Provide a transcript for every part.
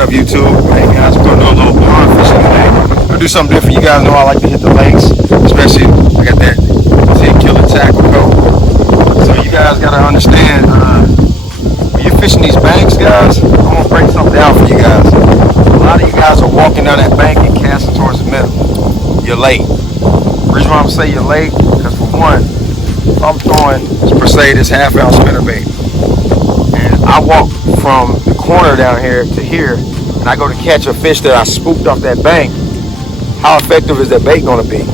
What up, YouTube? Hey guys, we're gonna do a little pond fishing today. We're gonna do something different. You guys know I like to hit the lakes, especially I got that 10 killer tackle coat. So you guys gotta understand, when you're fishing these banks, guys, I'm gonna break something down for you guys. A lot of you guys are walking down that bank and casting towards the middle. You're late. The reason why I'm saying you're late, because for one, I'm throwing per se this half-ounce spinnerbait, and I walk from the corner down here to here, and I go to catch a fish that I spooked off that bank. How effective is that bait going to be?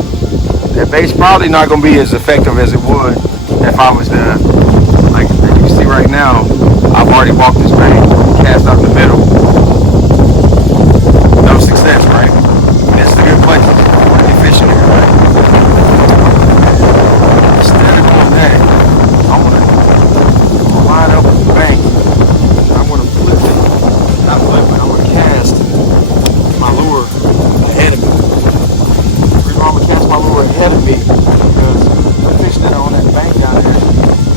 That bait's probably not going to be as effective as it would if I was to, like you see right now, I've already walked this bank, cast out in the middle. No success, right? This is a good place to be fishing here, right? Instead of doing that, I'm gonna line up with the bank. I'm gonna flip it, not flip it. I'm gonna cast my lure ahead of me. The reason why I'm gonna cast my lure ahead of me because the fish that are on that bank down there,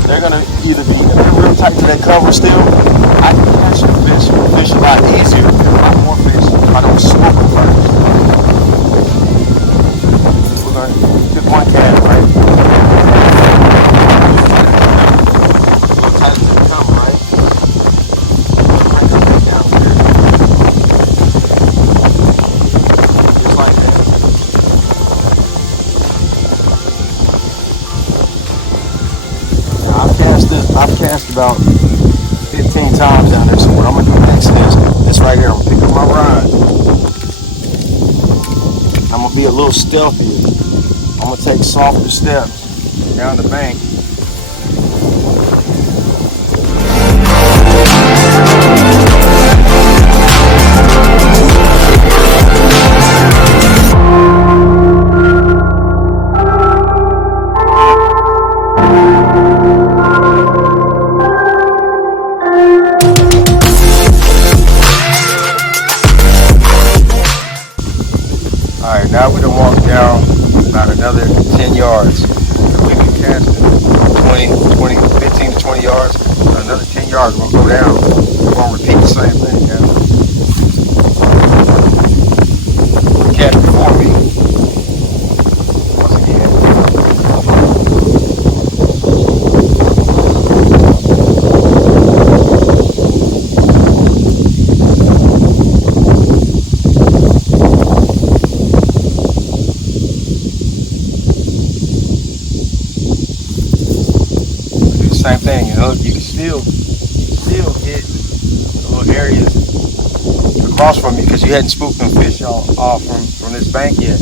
they're gonna either be, if they're real tight to that cover still, I can catch the fish a lot easier, a lot more fish if I don't swoop them first. We're gonna get one cast, right? I've cast about 15 times down there, so what I'm going to do next is this right here. I'm going to pick up my rod. I'm going to be a little stealthier. I'm going to take softer steps down the bank. Alright, now we done walked down about another 10 yards. We can cast it 15 to 20 yards. Another 10 yards, we'll go down. We're going to repeat the same thing, guys. The cat before me. Once again. Same thing, you know, you can still hit the little areas across from you because you hadn't spooked them fish off from this bank yet.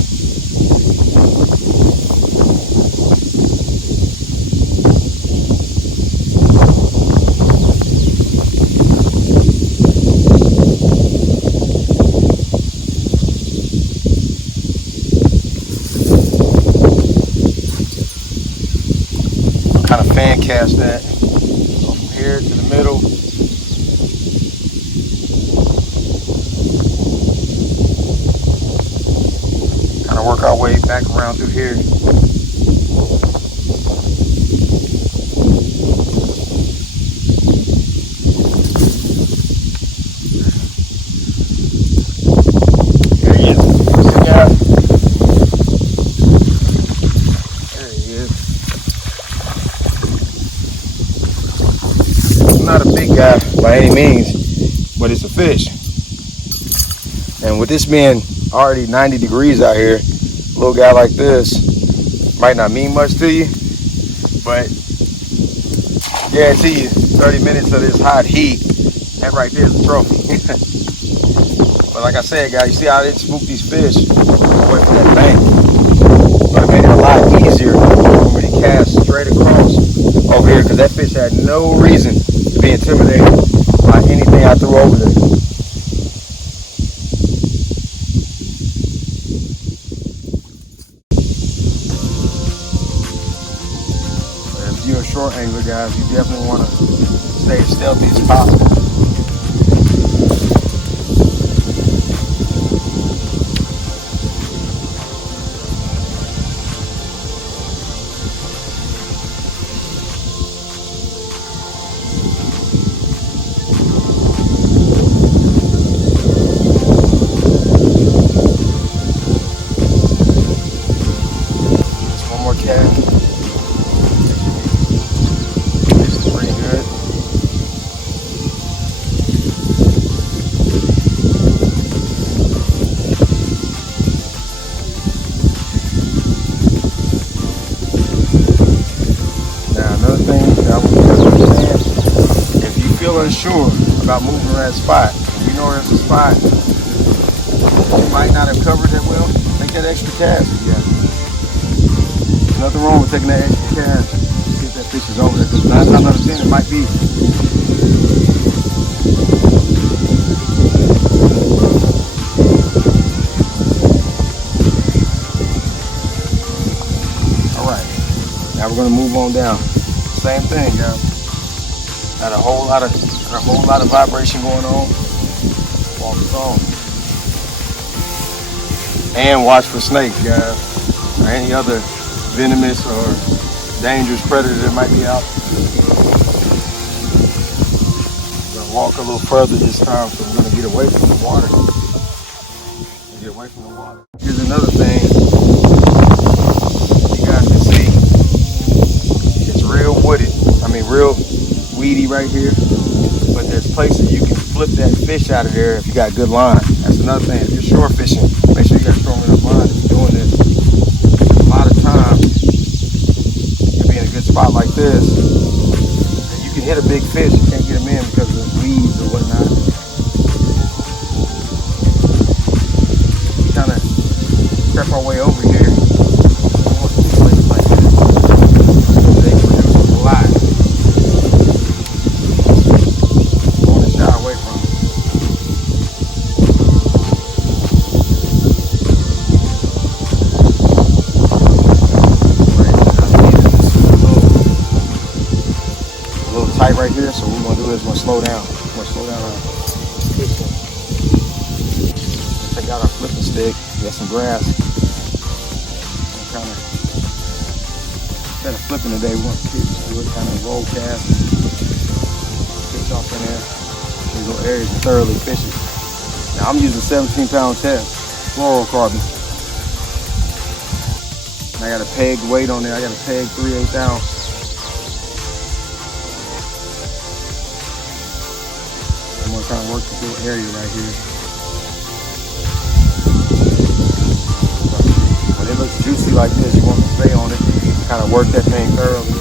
Kind of fan cast that. Go from here to the middle. Kind of work our way back around through here. There he is. See the guy? There he is. Not a big guy by any means, but it's a fish. And with this being already 90 degrees out here, a little guy like this might not mean much to you, but guarantee you 30 minutes of this hot heat, that right there is a trophy. But like I said, guys, you see how I didn't spook these fish away from that bank. But it made it a lot easier for me to cast straight across over here because that fish had no reason to be intimidated by anything I threw over there. If you're a short angler, guys, you definitely want to stay as stealthy as possible. unsure about moving around that spot, if you know there's a spot you might not have covered that well, take that extra cast again. There's nothing wrong with taking that extra cast to see if that fish is over there, because 9 times out of 10 it might be. Now we're gonna move on down. Same thing, guys. Got a whole lot of vibration going on. Walk on. And watch for snakes, guys, or any other venomous or dangerous predator that might be out. We're gonna walk a little further this time, so we're gonna get away from the water. Get away from the water. Here's another thing you guys can see. Real wooded, real weedy right here, but there's places you can flip that fish out of there if you got good line. That's another thing. If you're shore fishing, make sure you got strong enough line if you're doing this. A lot of times you'll be in a good spot like this and you can hit a big fish, you can't get them in because of weeds or whatnot. We kind of prep our way over here. Tight right here, so what we're gonna do is we're gonna slow down. We're gonna slow down our fishing. Take out our flipping stick. We got some grass. Kind of instead of flipping today, we're gonna do it kind of roll cast. Fish off in there. These little areas to thoroughly fish it. Now I'm using 17-pound test, fluorocarbon. And I got a pegged weight on there. I got a pegged 3/8 ounce. I'm gonna try to work this little area right here. When it looks juicy like this, you want to stay on it, kind of work that thing thoroughly.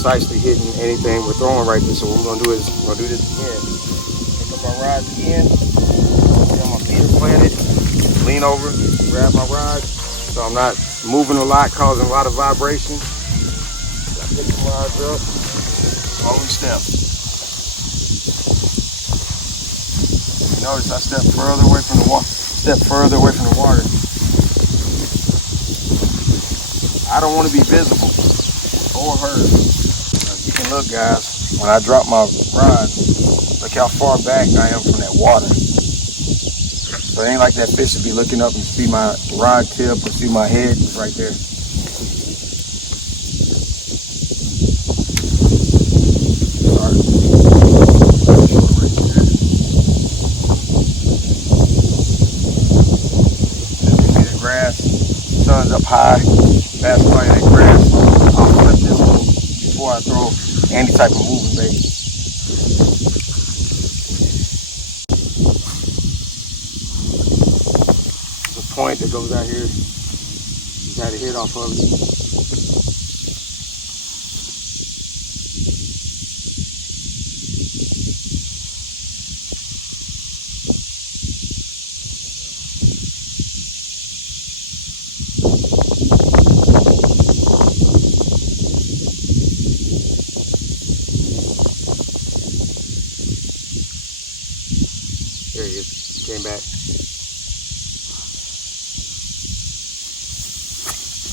Precisely hitting anything we're throwing right there. So what we're gonna do is we're gonna do this again. Pick up our rods again. Get my feet are planted. Lean over, grab my rod. So I'm not moving a lot, causing a lot of vibration. So I pick the rods up. Slowly step. You notice I step further away from the water. I don't want to be visible or heard. You can look, guys, when I drop my rod, look how far back I am from that water. So it ain't like that fish should be looking up and see my rod tip or see my head. It's right there. The grass, sun's up high, pass by that grass. I'll flip this one before I throw any type of moving bait. There's a point that goes out here. You got to hit off of it. There he is. Came back.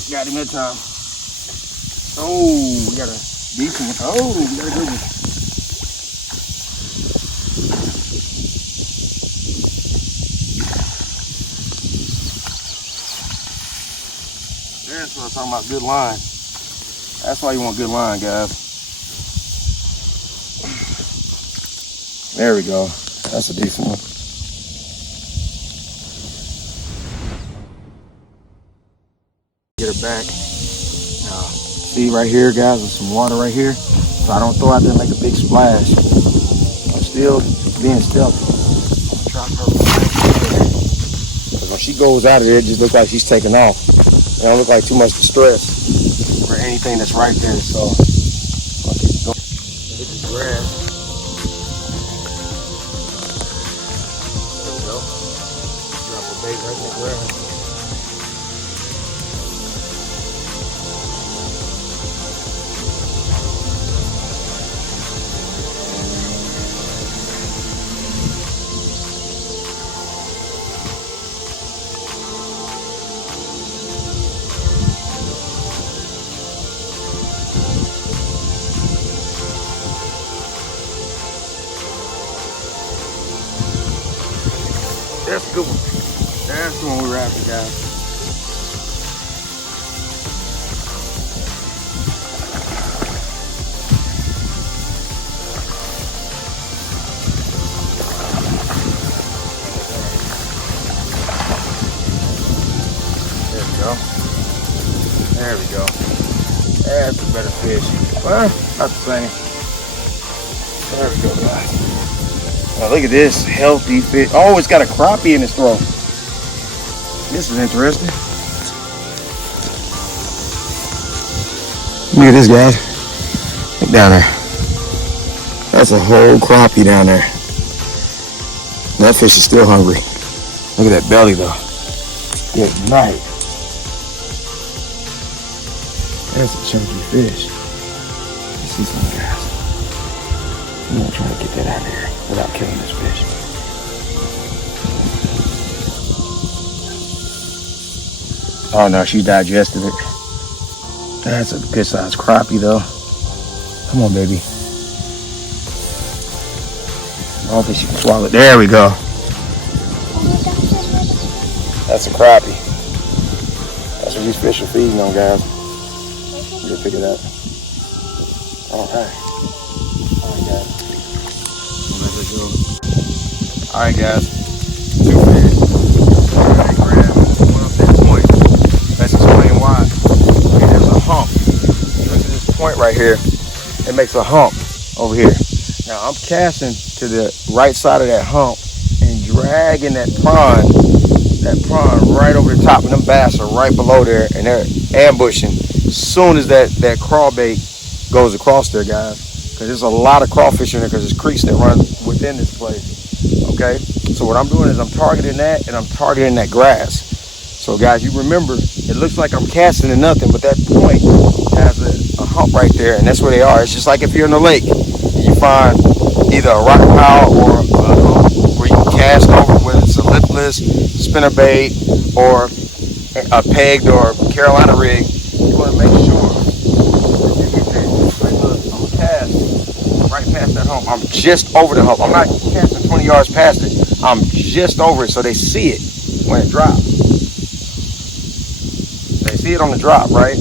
Got him that time. Oh, we got a decent one. Oh, we got a good one. That's what I'm talking about, good line. That's why you want good line, guys. There we go. That's a decent one. Get her back. Now, see right here, guys, there's some water right here. So I don't throw out there and make a big splash. I'm still being stealthy. Try her right. Because when she goes out of there, it just looks like she's taking off. It don't look like too much distress or anything that's right there. So I'll keep going. Hit the grass. There we go. Drop a bait right in the grass. That's a good one. That's the one we were after, guys. There we go. There we go. That's a better fish. Well, not the same. There we go, guys. Now look at this healthy fish. Oh, it's got a crappie in its throat. This is interesting. Look at this, guys. Look down there. That's a whole crappie down there. That fish is still hungry. Look at that belly, though. Good night. That's a chunky fish. Let's see some, guys. I'm gonna try to get that out of here without killing this fish. Oh no, she digested it. That's a good sized crappie though. Come on, baby. I don't think she can swallow it. There we go. That's a crappie. That's what these fish are feeding on, guys. You can pick it up. All right. Alright guys, two fish. Alright, grab one up that point. Let's explain why. Okay, there's a hump. Look at this point right here. It makes a hump over here. Now I'm casting to the right side of that hump and dragging that prawn right over the top, and them bass are right below there and they're ambushing as soon as that crawbait goes across there, guys. Because there's a lot of crawfish in there because there's creeks that run within this place. Okay, so what I'm doing is I'm targeting that and I'm targeting that grass. So guys, you remember, it looks like I'm casting to nothing, but that point has a hump right there, and that's where they are. It's just like if you're in the lake and you find either a rock pile or a hump where you can cast over, whether it's a lipless, spinnerbait, or a pegged or Carolina rig. You want to make sure that you get that. Like, look, I'm gonna cast right past that hump. I'm just over the hump. I'm not casting 20 yards past it. I'm just over it so they see it when it drops. They see it on the drop, right?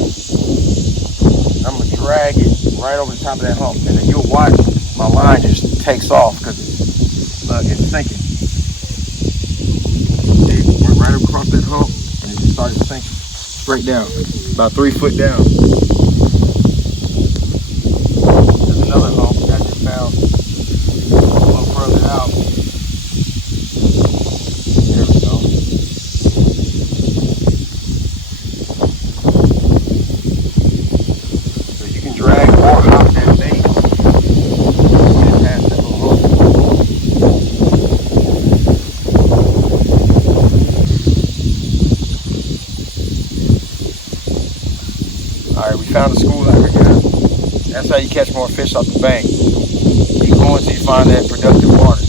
I'm going to drag it right over the top of that hump. And then you'll watch my line just takes off because it's sinking. It went right across that hump and it just started sinking straight down, about 3 foot down. There's another hump that I just found a little further out. There we go. So you can drag or hop that bait. Get past that little hump. Alright, we found a school out here, guys. That's how you catch more fish off the bank. Keep going until you find that productive water.